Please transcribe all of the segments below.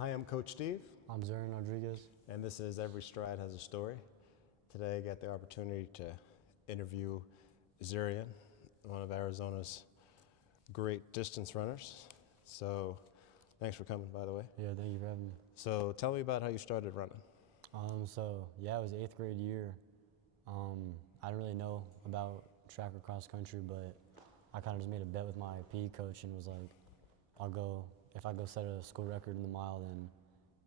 Hi, I'm Coach Steve, I'm Zarian Rodriguez. and this is Every Stride Has a Story. Today I got the opportunity to interview Zarian, one of Arizona's great distance runners. So thanks for coming, by the way. Yeah, thank you for having me. So tell me about how you started running. It was 8th grade year. I didn't really know about track or cross country, but I kind of just made a bet with my PE coach and was like, if I go set a school record in the mile, then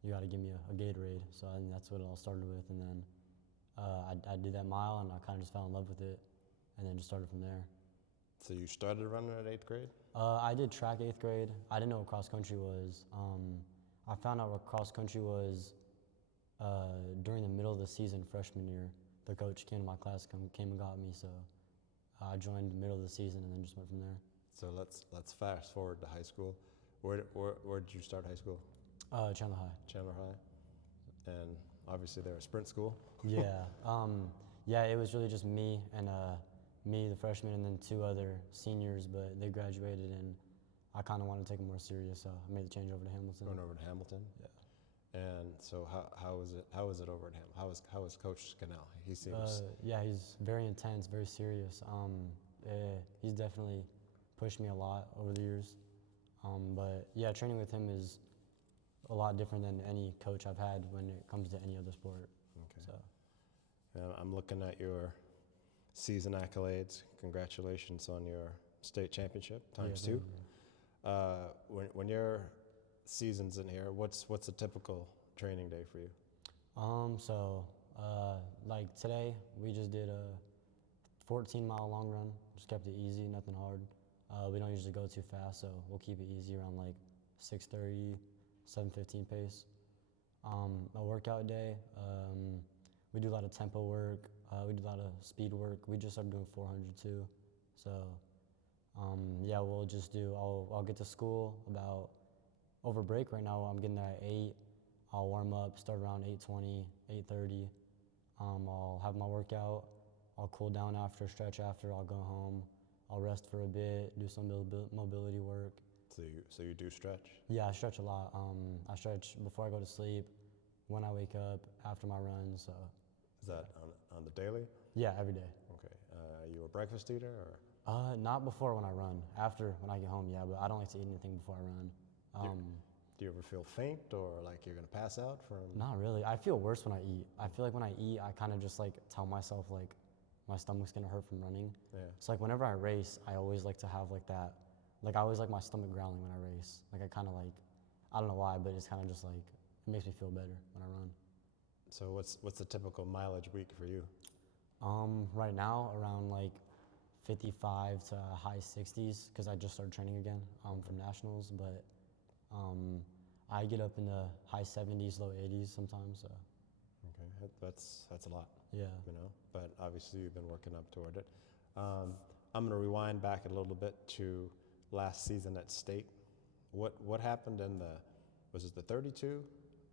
you got to give me a Gatorade. So I think that's what it all started with. And then I did that mile and I kind of just fell in love with it and then just started from there. So you started running at 8th grade? I did track 8th grade. I didn't know what cross country was. I found out what cross country was during the middle of the season, freshman year. The coach came to my class, came and got me, so I joined the middle of the season and then just went from there. So let's fast forward to high school. Where did you start high school? Chandler High. Chandler High. And obviously they're a sprint school. Yeah. It was really just me and me, the freshman, and then 2 other seniors, but they graduated and I kind of wanted to take it more serious, so I made the change over to Hamilton. Going over to Hamilton? Yeah. And so how was it over at Hamilton? How was Coach Scannell? He seems He's very intense, very serious. He's definitely pushed me a lot over the years. But yeah, training with him is a lot different than any coach I've had when it comes to any other sport. Okay. So. I'm looking at your season accolades. Congratulations on your state championship ×2. When your season's in here, what's a typical training day for you? Like today, we just did a 14-mile long run. Just kept it easy, nothing hard. We don't usually go too fast, so we'll keep it easy around like 6:30, 7:15 pace. A workout day, we do a lot of tempo work. We do a lot of speed work. We just started doing 400 too. So we'll just do. I'll get to school about over break. Right now, I'm getting there at 8. I'll warm up, start around 8:20, 8:30. I'll have my workout. I'll cool down after, stretch after. I'll go home. I'll rest for a bit, do some mobility work. So you do stretch? Yeah, I stretch a lot. I stretch before I go to sleep, when I wake up, after my runs. So. Is that on the daily? Yeah, every day. Okay. Are you a breakfast eater or? Not before when I run. After when I get home, yeah, but I don't like to eat anything before I run. Do you ever feel faint or like you're gonna pass out from? Not really. I feel worse when I eat. I feel like when I eat, I kind of just like tell myself like my stomach's gonna hurt from running. Yeah. So like whenever I race, I always like to have like that. Like I always like my stomach growling when I race. Like I kind of like, I don't know why, but it's kind of just like, it makes me feel better when I run. So what's a typical mileage week for you? Right now around like 55 to high 60s because I just started training again from nationals, but I get up in the high 70s, low 80s sometimes. So. Okay, that's a lot. Yeah. You know, but obviously you've been working up toward it. I'm gonna rewind back a little bit to last season at state. What happened in was it the 32?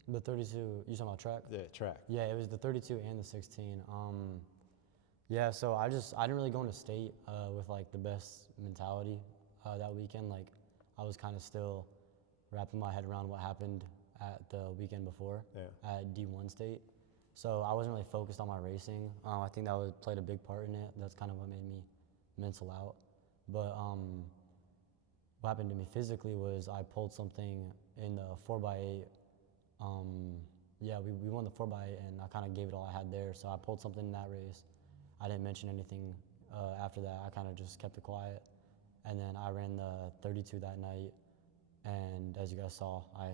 The 32, you talking about track? Yeah, track. Yeah, it was the 32 and the 16. So I didn't really go into state with like the best mentality that weekend. Like I was kind of still wrapping my head around what happened at the weekend before at D1 state. So I wasn't really focused on my racing. I think that played a big part in it. That's kind of what made me mental out. But what happened to me physically was I pulled something in the 4x8. We won the 4x8 and I kind of gave it all I had there. So I pulled something in that race. I didn't mention anything after that. I kind of just kept it quiet. And then I ran the 32 that night. And as you guys saw, I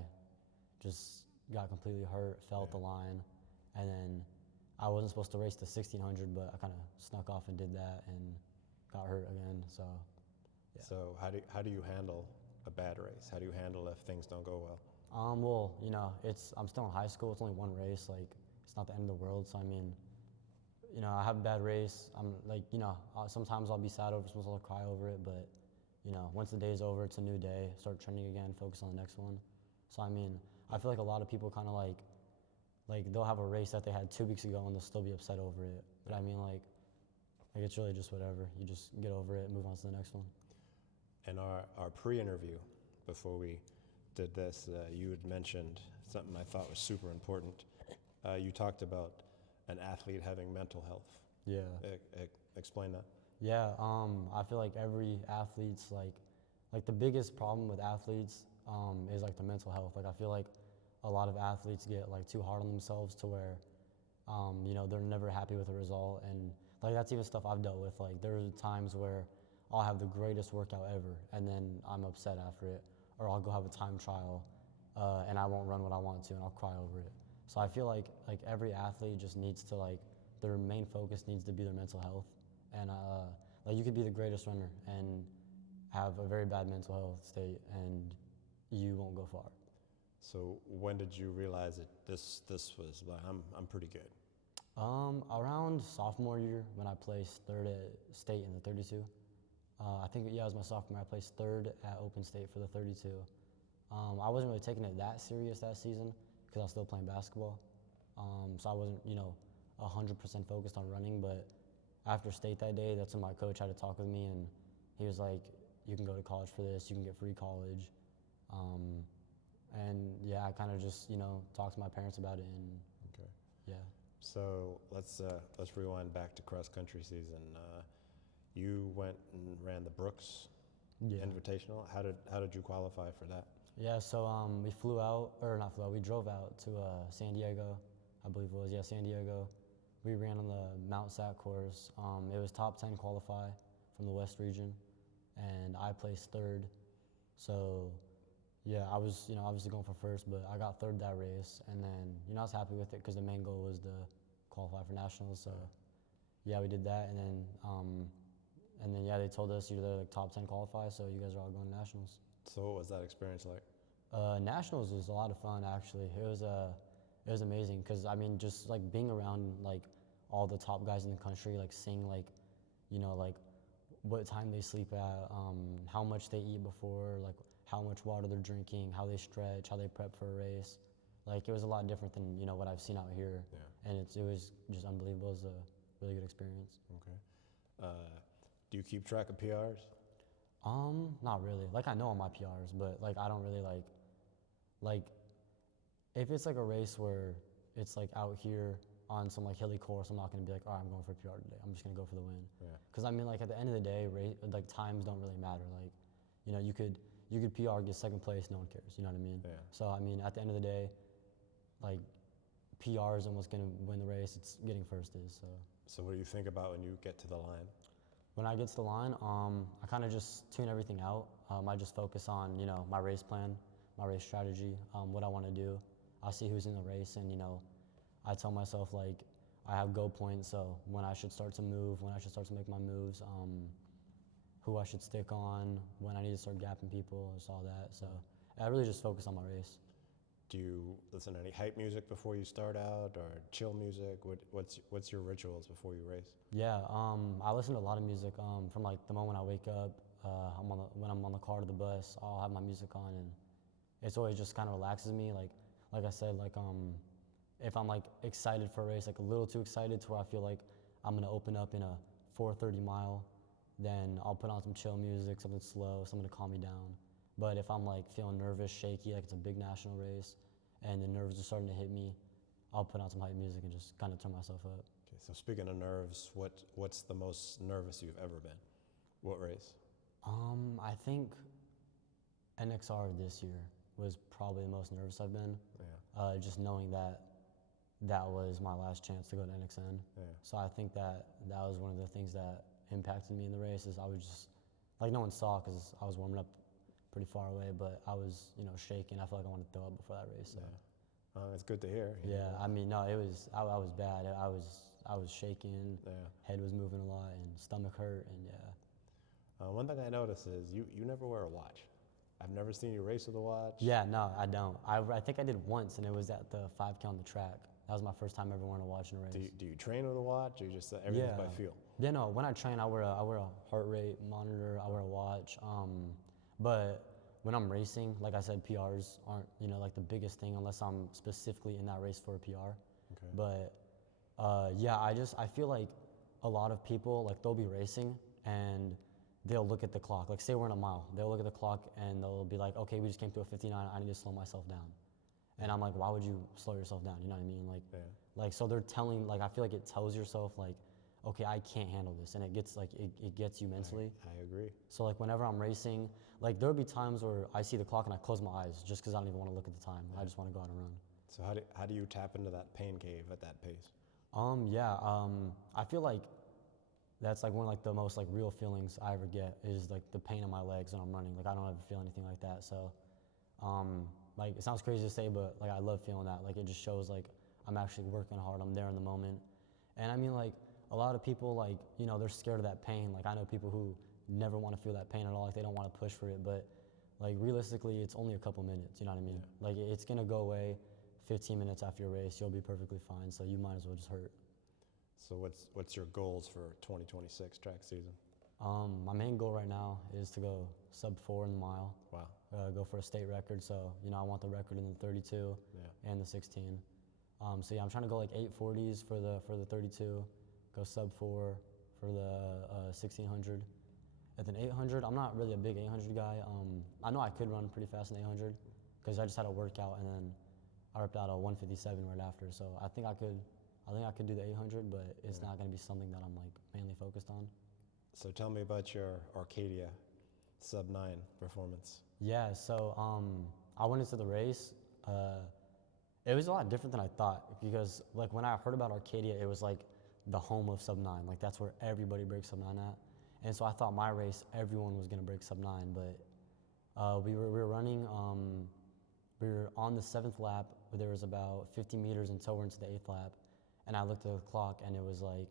just got completely hurt, fell at the line. And then I wasn't supposed to race the 1600, but I kind of snuck off and did that and got hurt again. So, yeah. So how do you handle a bad race? How do you handle if things don't go well? I'm still in high school. It's only one race. Like, it's not the end of the world. So, I mean, I have a bad race. I'm like, sometimes I'll be sad over it, sometimes I'll cry over it. But, once the day's over, it's a new day. Start training again, focus on the next one. So, I mean, I feel like a lot of people kind of like they'll have a race that they had 2 weeks ago and they'll still be upset over it. But I mean, like it's really just whatever. You just get over it, move on to the next one. In our pre-interview, before we did this, you had mentioned something I thought was super important. You talked about an athlete having mental health. Yeah. Explain that. Yeah, I feel like every athlete's like the biggest problem with athletes is like the mental health. Like I feel like a lot of athletes get like too hard on themselves to where, you know, they're never happy with the result, and like that's even stuff I've dealt with. Like there's times where I'll have the greatest workout ever, and then I'm upset after it, or I'll go have a time trial, and I won't run what I want to, and I'll cry over it. So I feel like every athlete just needs to like their main focus needs to be their mental health, and like you could be the greatest runner and have a very bad mental health state, and you won't go far. So when did you realize that this was like I'm pretty good? Around sophomore year when I placed third at state in the 32. I think it was my sophomore. I placed third at Open State for the 32. I wasn't really taking it that serious that season because I was still playing basketball. So I wasn't, 100% focused on running. But after state that day, that's when my coach had to talk with me, and he was like, "You can go to college for this. You can get free college." And yeah, I kind of just talked to my parents about it, and Okay. yeah. So let's rewind back to cross country season. You went and ran the Brooks Invitational. How did you qualify for that? Yeah, so we flew out, or not flew out, we drove out to San Diego, I believe it was, San Diego. We ran on the Mount Sac course. It was top 10 qualify from the West region, and I placed third. So yeah, I was, obviously going for first, but I got third that race, and then, I was happy with it because the main goal was to qualify for nationals. So yeah, we did that, and then they told us you're like top 10 qualify, so you guys are all going to nationals. So what was that experience like? Nationals was a lot of fun, actually. It was amazing because I mean, just like being around like all the top guys in the country, like seeing like what time they sleep at, how much they eat before, like how much water they're drinking, how they stretch, how they prep for a race. Like it was a lot different than what I've seen out here, and it was just unbelievable. It was a really good experience. Okay. Do you keep track of PRs? Not really. Like I know all my PRs, but like I don't really like if it's like a race where it's like out here on some like hilly course, I'm not gonna be like, all right, I'm going for a PR today. I'm just gonna go for the win. Yeah. Because I mean, like at the end of the day, like times don't really matter. Like, you could PR, get second place, no one cares. You know what I mean? Yeah. So I mean, at the end of the day, like PR is almost gonna win the race. It's getting first is so. So what do you think about when you get to the line? When I get to the line, I kind of just tune everything out. I just focus on, my race plan, my race strategy, what I want to do. I see who's in the race, and, I tell myself, like, I have go points, so when I should start to move, when I should start to make my moves, who I should stick on, when I need to start gapping people, just all that. So I really just focus on my race. Do you listen to any hype music before you start out, or chill music? What's your rituals before you race? Yeah, I listen to a lot of music from like the moment I wake up. When I'm on the car to the bus, I'll have my music on, and it's always just kind of relaxes me. Like I said, like if I'm like excited for a race, like a little too excited to where I feel like I'm gonna open up in a 4:30 mile, then I'll put on some chill music, something slow, something to calm me down. But if I'm like feeling nervous, shaky, like it's a big national race, and the nerves are starting to hit me, I'll put on some hype music and just kind of turn myself up. Okay, so speaking of nerves, what's the most nervous you've ever been? What race? I think NXR this year was probably the most nervous I've been. Yeah. Just knowing that was my last chance to go to NXN. Yeah. So I think that was one of the things that impacted me in the race. Is I was just like, no one saw because I was warming up pretty far away, but I was shaking. I felt like I wanted to throw up before that race. So. Yeah. It's good to hear. Yeah, I mean, no, it was I was bad. I was shaking. Yeah. Head was moving a lot, and stomach hurt, and yeah. One thing I notice is you never wear a watch. I've never seen you race with a watch. Yeah, no, I don't. I think I did once, and it was at the 5K on the track. That was my first time ever wearing a watch in a race. Do you train with a watch, or you just everything's by feel? Yeah, no. When I train, I wear a heart rate monitor. I wear a watch. But when I'm racing, like I said, PRs aren't like the biggest thing unless I'm specifically in that race for a PR. Okay. But yeah, I feel like a lot of people, like, they'll be racing and they'll look at the clock. Like say we're in a mile, they'll look at the clock and they'll be like, okay, we just came to a 59. I need to slow myself down. And I'm like, why would you slow yourself down? You know what I mean? Like so they're telling, like I feel like it tells yourself like, okay, I can't handle this, and it gets like it gets you mentally. I agree. So like whenever I'm racing, like there'll be times where I see the clock and I close my eyes just because I don't even want to look at the time. I just want to go out and run. So how do you tap into that pain cave at that pace? I feel like that's like one of like the most like real feelings I ever get is like the pain in my legs when I'm running. Like I don't ever feel anything like that. So, like it sounds crazy to say, but like I love feeling that. Like it just shows like I'm actually working hard. I'm there in the moment. And I mean like a lot of people like, you know, they're scared of that pain. Like I know people who never want to feel that pain at all. Like they don't want to push for it, but like realistically, it's only a couple minutes. You know what I mean? Yeah. Like it's gonna go away 15 minutes after your race. You'll be perfectly fine. So you might as well just hurt. So what's your goals for 2026 track season? My main goal right now is to go sub 4 in the mile. Wow. Go for a state record. So you know I want the record in the 32 and the 16. So yeah, I'm trying to go like 840s for the 32. Go sub 4 for the 1600. At an 800, I'm not really a big 800 guy. I know I could run pretty fast in 800 because I just had a workout and then I ripped out a 157 right after. So I think I could do the 800, but it's not going to be something that I'm like mainly focused on. So tell me about your Arcadia sub 9 performance. Yeah, so I went into the race. It was a lot different than I thought because like when I heard about Arcadia, it was like the home of sub 9. Like that's where everybody breaks sub 9 at. And so I thought my race, everyone was going to break sub 9, but we were running, we were on the 7th lap, where there was about 50 meters until we're into the 8th lap, and I looked at the clock and it was like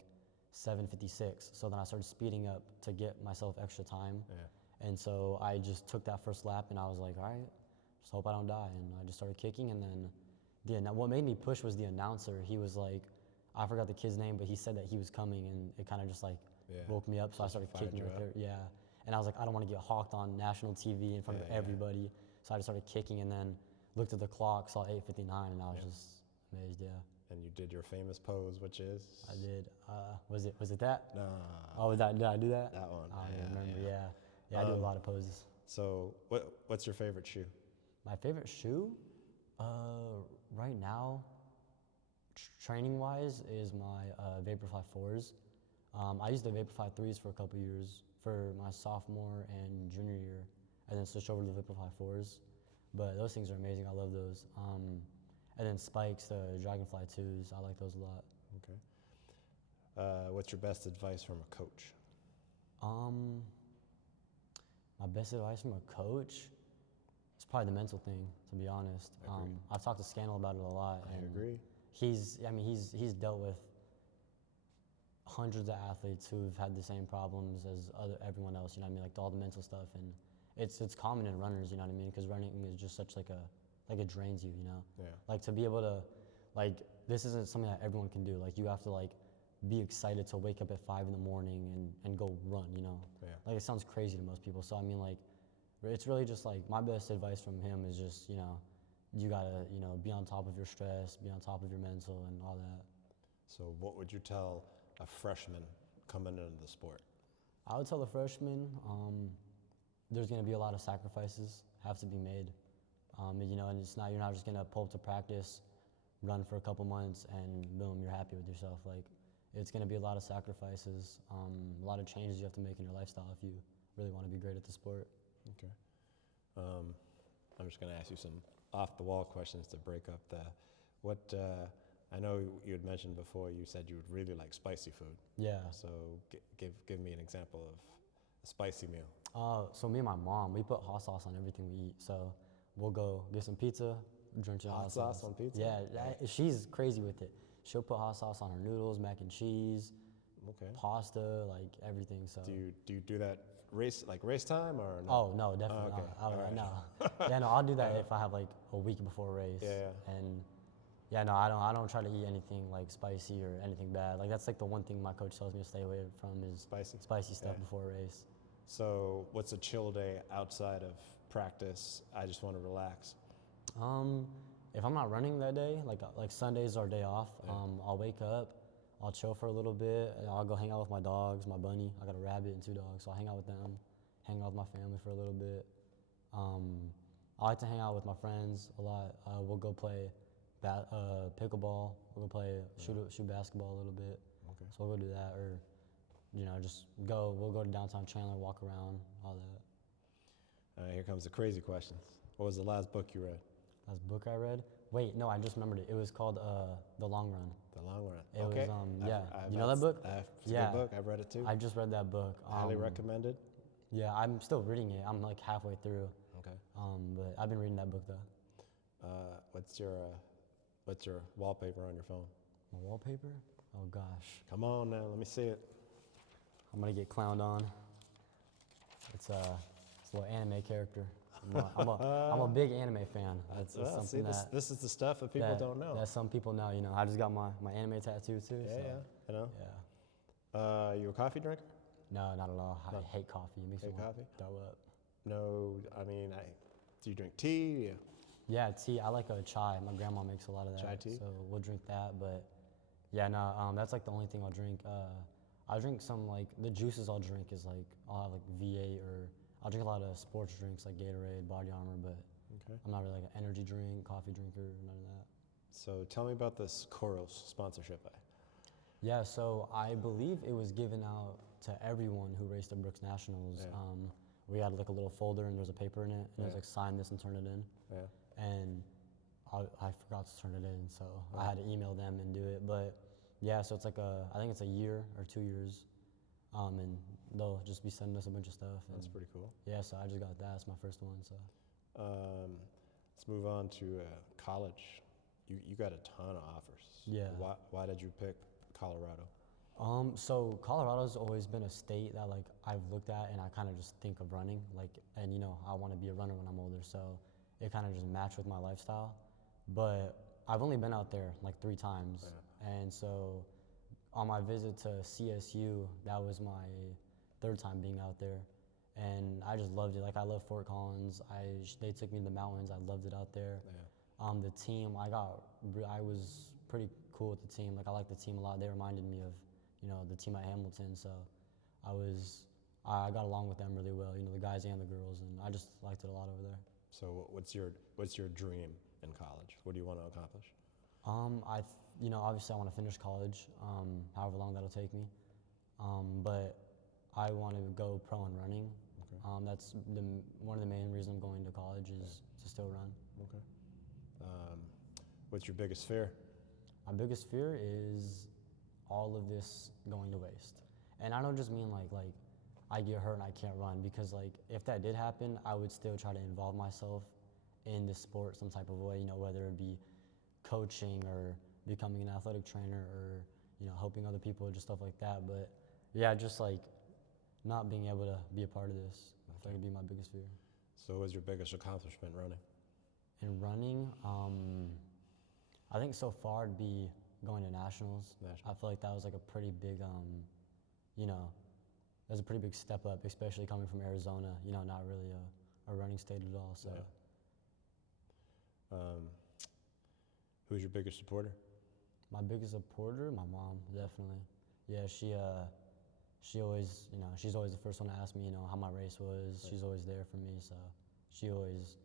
7:56. So then I started speeding up to get myself extra time. Yeah. And so I just took that first lap and I was like, all right, just hope I don't die. And I just started kicking, and then what made me push was the announcer. He was like, I forgot the kid's name, but he said that he was coming, and it kind of just like woke me up. So I started kicking right there. Yeah. And I was like, I don't want to get hawked on national TV in front of everybody. So I just started kicking and then looked at the clock, saw 8:59, and I was just amazed. Yeah. And you did your famous pose, which is? I did. Was it that? No. Oh, did I do that? That one. I don't remember. Yeah. I do a lot of poses. So what's your favorite shoe? My favorite shoe, right now, training-wise, is my Vaporfly 4s. I used the Vaporfly 3s for a couple years for my sophomore and junior year, and then switched over to the Vaporfly 4s. But those things are amazing. I love those. And then spikes, the Dragonfly 2s. I like those a lot. Okay. What's your best advice from a coach? My best advice from a coach is probably the mental thing, to be honest. I've talked to Scannell about it a lot. I agree. He's dealt with hundreds of athletes who've had the same problems as everyone else. You know what I mean? Like all the mental stuff, and it's common in runners. You know what I mean? Because running is just such like it drains you. You know? Yeah. Like to be able to, like this isn't something that everyone can do. Like you have to like be excited to wake up at 5 in the morning and go run. You know? Yeah. Like it sounds crazy to most people. So I mean like, it's really just like my best advice from him is just you gotta be on top of your stress, be on top of your mental and all that. So what would you tell a freshman coming into the sport? I would tell a freshman, there's going to be a lot of sacrifices have to be made. And you're not just going to pull up to practice, run for a couple months, and boom, you're happy with yourself. Like, it's going to be a lot of sacrifices, a lot of changes you have to make in your lifestyle if you really want to be great at the sport. Okay. I'm just going to ask you some off-the-wall questions to break up I know you had mentioned before, you said you would really like spicy food. Yeah. So give me an example of a spicy meal. So me and my mom, we put hot sauce on everything we eat. So we'll go get some pizza, drink hot sauce on pizza? Yeah, she's crazy with it. She'll put hot sauce on her noodles, mac and cheese, pasta, like everything. So do you do that race time or no? Oh no, definitely not. No. No, I'll do that if I have like a week before a race. Yeah. And I don't try to eat anything like spicy or anything bad. Like that's like the one thing my coach tells me to stay away from is spicy stuff before a race. So what's a chill day outside of practice? I just want to relax. If I'm not running that day, like Sundays are day off, I'll wake up, I'll chill for a little bit, and I'll go hang out with my dogs, my bunny. I got a rabbit and 2 dogs, so I'll hang out with them, hang out with my family for a little bit. I like to hang out with my friends a lot. We'll go play pickleball. We'll go play shoot basketball a little bit. Okay. So we'll go do that, or we'll go to downtown Chandler, walk around, all that. All right, here comes the crazy questions. What was the last book you read? Last book I read? Wait, no, I just remembered it. It was called The Long Run. The Long Run. It Okay. was, you know that book? It's a good book. I've read it too. I just read that book. Highly recommended. Yeah, I'm still reading it. I'm like halfway through. Okay. But I've been reading that book though. What's your wallpaper on your phone? My wallpaper? Oh gosh. Come on now, let me see it. I'm gonna get clowned on. It's a little anime character. I'm a big anime fan. That's something this is the stuff that people don't know. That some people know. I just got my anime tattoo too. Yeah, so. yeah. You know. Yeah. You a coffee drinker? No, not at all. I hate coffee. It makes me want coffee? to throw up. No, I mean, do you drink tea? Yeah, tea. I like a chai. My grandma makes a lot of that. Chai tea? So we'll drink that. But yeah, no, that's like the only thing I'll drink. I'll drink some like the juices I'll drink is like I'll have like V8 or I'll drink a lot of sports drinks like Gatorade, Body Armor, but I'm not really like an energy drink, coffee drinker, none of that. So tell me about this Koros sponsorship. Yeah, so I believe it was given out to everyone who raced the Brooks Nationals. Yeah. We had like a little folder and there's a paper in it, and it was like sign this and turn it in. Yeah. And I forgot to turn it in, so I had to email them and do it. But yeah, so it's like I think it's a year or 2 years, and they'll just be sending us a bunch of stuff. That's pretty cool. Yeah, so I just got that. It's my first one. So let's move on to college. You got a ton of offers. Yeah. Why did you pick Colorado? So Colorado's always been a state that like I've looked at and I kind of just think of running, and I want to be a runner when I'm older, so it kind of just matched with my lifestyle. But I've only been out there like 3 times, and so on my visit to CSU, that was my 3rd time being out there, and I just loved it. Like I love Fort Collins. They took me to the mountains. I loved it out there. Yeah. The team, I was pretty cool with the team. Like I liked the team a lot. They reminded me of the team at Hamilton, so I got along with them really well, the guys and the girls, and I just liked it a lot over there. So what's your dream in college? What do you want to accomplish? Obviously I want to finish college, however long that'll take me, but I want to go pro in running. Okay. That's one of the main reasons I'm going to college is to still run. Okay. What's your biggest fear? My biggest fear is all of this going to waste. And I don't just mean like I get hurt and I can't run, because like if that did happen, I would still try to involve myself in the sport some type of way, whether it be coaching or becoming an athletic trainer or helping other people, just stuff like that. But yeah, just like not being able to be a part of this, I feel like it'd be my biggest fear. So what's your biggest accomplishment running? In running, I think so far it'd be going to nationals. I feel like that was like a pretty big, that's a pretty big step up, especially coming from Arizona, not really a running state at all. So, who's your biggest supporter? My biggest supporter, my mom, definitely. Yeah, she always, she's always the first one to ask me, how my race was. Right. She's always there for me, so she always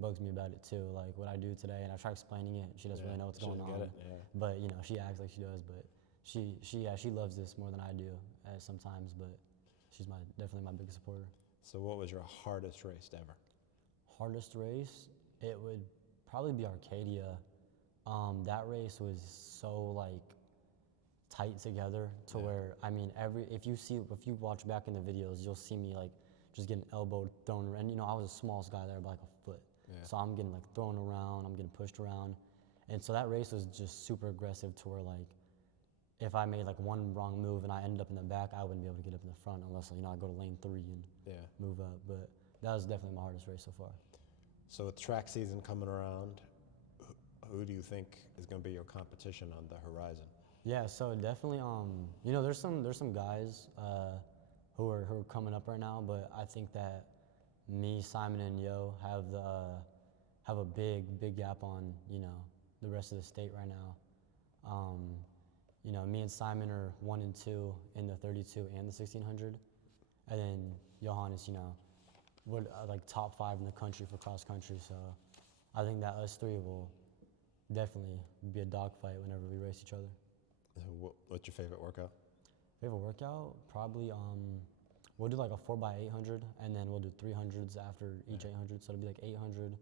bugs me about it too, like what I do today, and I try explaining it. She doesn't really know what's going on. Get it. Yeah. But she acts like she does. But she loves this more than I do sometimes. But she's definitely my biggest supporter. So what was your hardest race ever? Hardest race? It would probably be Arcadia. That race was so like tight together to where if you watch back in the videos, you'll see me like just getting elbowed, thrown, and I was the smallest guy there by like a foot. Yeah. So I'm getting like thrown around, I'm getting pushed around. And so that race was just super aggressive to where like if I made like one wrong move and I ended up in the back, I wouldn't be able to get up in the front unless I go to lane 3 and move up. But that was definitely my hardest race so far. So with track season coming around, who do you think is going to be your competition on the horizon? Yeah, so definitely there's some guys who are coming up right now, but I think that me, Simon, and Yo have a big gap on the rest of the state right now, me and Simon are 1 and 2 in the 32 and the 1600, and then Johannes, we're like top 5 in the country for cross country. So I think that us three will definitely be a dogfight whenever we race each other. What's your favorite workout? Favorite workout? Probably we'll do like a 4x800, and then we'll do 300s after each 800. So it'll be like 800,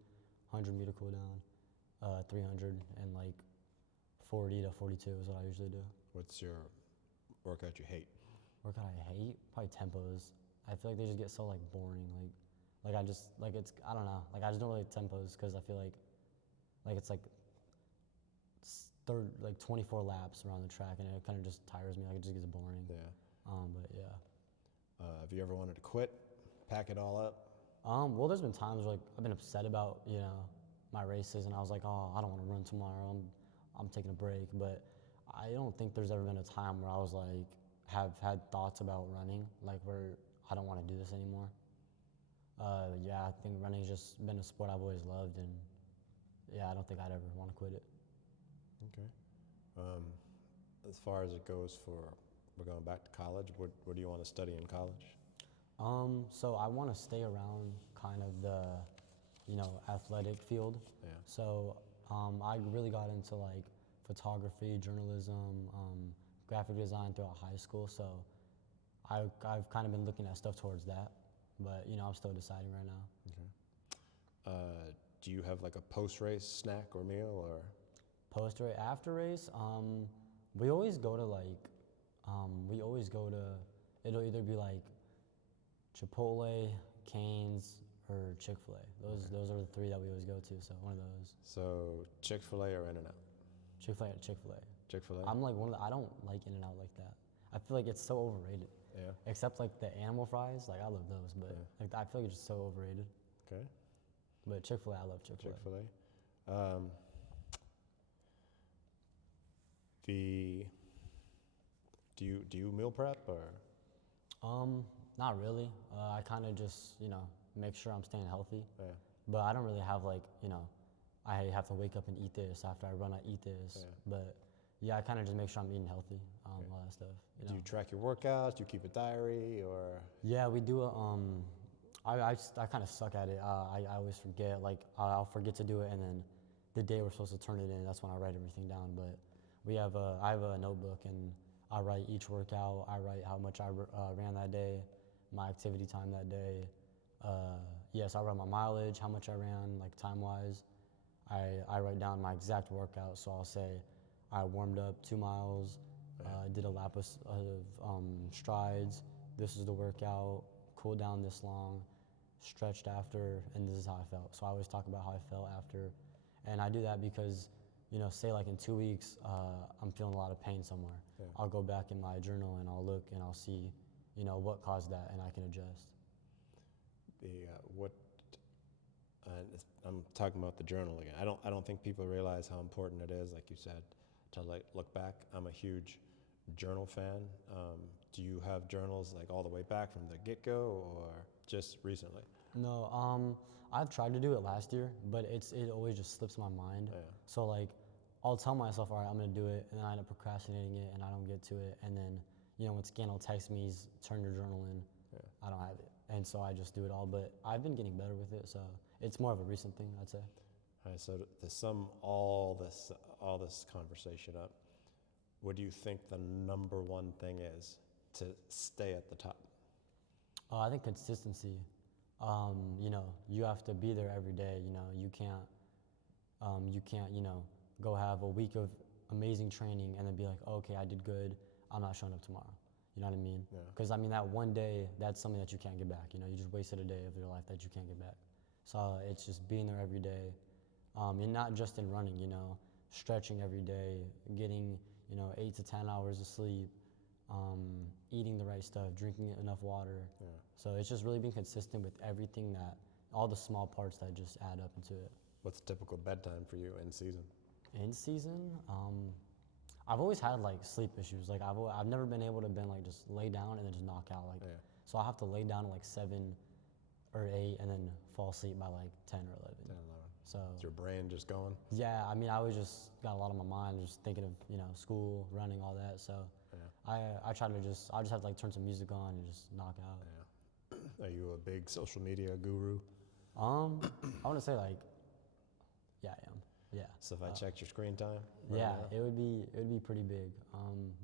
100-meter cool down, 300, and like 40 to 42 is what I usually do. What's your workout you hate? Workout I hate? Probably tempos. I feel like they just get so like boring. Like I just like it's I don't know. Like I just don't really like tempos because I feel like it's like 24 laps around the track, and it kind of just tires me. Like it just gets boring. Yeah. But yeah. Have you ever wanted to quit, pack it all up? Well, there's been times where like I've been upset about my races, and I was like, oh, I don't want to run tomorrow. I'm taking a break. But I don't think there's ever been a time where I was like have had thoughts about running, like where I don't want to do this anymore. Yeah, I think running's just been a sport I've always loved, and yeah, I don't think I'd ever want to quit it. Okay. As far as it goes we're going back to college. What do you want to study in college? So I want to stay around kind of the, athletic field. Yeah. So I really got into like photography, journalism, graphic design throughout high school. So I've kind of been looking at stuff towards that, but I'm still deciding right now. Okay. Do you have like a post-race snack or meal or? Post-race, after race, we always go to it'll either be like Chipotle, Cane's, or Chick-fil-A. Those are the three that we always go to, so one of those. So Chick-fil-A or In-N-Out? Chick-fil-A. Chick-fil-A? I'm like I don't like In-N-Out like that. I feel like it's so overrated. Yeah. Except like the animal fries, like I love those, but like I feel like it's just so overrated. Okay. But Chick-fil-A, I love Chick-fil-A. Chick-fil-A. Do you meal prep or? Not really. I kind of just make sure I'm staying healthy. Yeah. But I don't really have like I have to wake up and eat this after I run. I eat this. Yeah. But yeah, I kind of just make sure I'm eating healthy. All that stuff. Do you track your workouts? Do you keep a diary or? Yeah, we do. I kind of suck at it. I always forget. Like I'll forget to do it, and then the day we're supposed to turn it in, that's when I write everything down. But I have a notebook, and I write each workout. I write how much I ran that day, my activity time that day. Yes, I write my mileage, how much I ran, like time-wise. I write down my exact workout, so I'll say I warmed up 2 miles, did a lap of strides, this is the workout, cooled down this long, stretched after, and this is how I felt. So I always talk about how I felt after, and I do that because, say like in 2 weeks, I'm feeling a lot of pain somewhere. Yeah. I'll go back in my journal and I'll look and I'll see, what caused that, and I can adjust. I'm talking about the journal again. I don't think people realize how important it is, like you said, to like look back. I'm a huge journal fan. Do you have journals like all the way back from the get-go or just recently? No, I've tried to do it last year, but it always just slips my mind. Yeah. So like, I'll tell myself, all right, I'm gonna do it, and then I end up procrastinating it, and I don't get to it, and then when Scannell texts me, turn your journal in, I don't have it, and so I just do it all. But I've been getting better with it, so it's more of a recent thing, I'd say. All right, so to sum all this conversation up, what do you think the number one thing is to stay at the top? I think consistency. You have to be there every day. You can't go have a week of amazing training and then be like, oh, okay, I did good, I'm not showing up tomorrow. You know what I mean? Because that one day, that's something that you can't get back. You just wasted a day of your life that you can't get back. So it's just being there every day, and not just in running. Stretching every day, getting 8 to 10 hours of sleep, eating the right stuff, drinking enough water. Yeah. So it's just really being consistent with everything, all the small parts that just add up into it. What's typical bedtime for you in season? In season, I've always had like sleep issues. Like I've never been able to just lay down and then just knock out. So I have to lay down at like 7 or 8 and then fall asleep by like 10 or 11. 10, 11. So Is your brain just going? yeah, I mean, I was just got a lot on my mind, just thinking of school, running, all that. So Yeah. I try to I just have to like turn some music on and just knock out. Yeah. Are you a big social media guru? I want to say like, yeah, I am. Yeah. So if I checked your screen time, Yeah, now, it would be pretty big.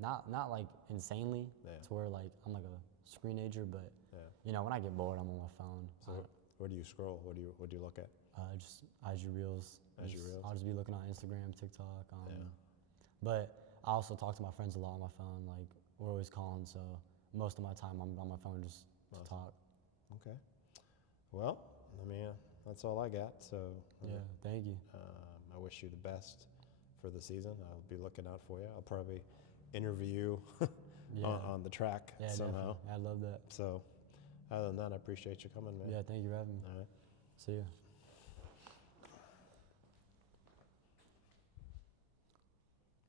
Not like insanely Yeah. to where like I'm like a screenager, but yeah. when I get bored, I'm on my phone. So where do you scroll? What do you look at? Just IG Reels. IG Reels? I'll just be looking on Instagram, TikTok. Yeah. But I also talk to my friends a lot on my phone. Like we're always calling, so most of my time I'm on my phone just to talk. Okay. Well, I mean, that's all I got. So Yeah, thank you. I wish you the best for the season. I'll be looking out for you. I'll probably interview you on the track somehow. Definitely. I love that. So other than that, I appreciate you coming, man. Yeah, thank you for having me. All right. See you.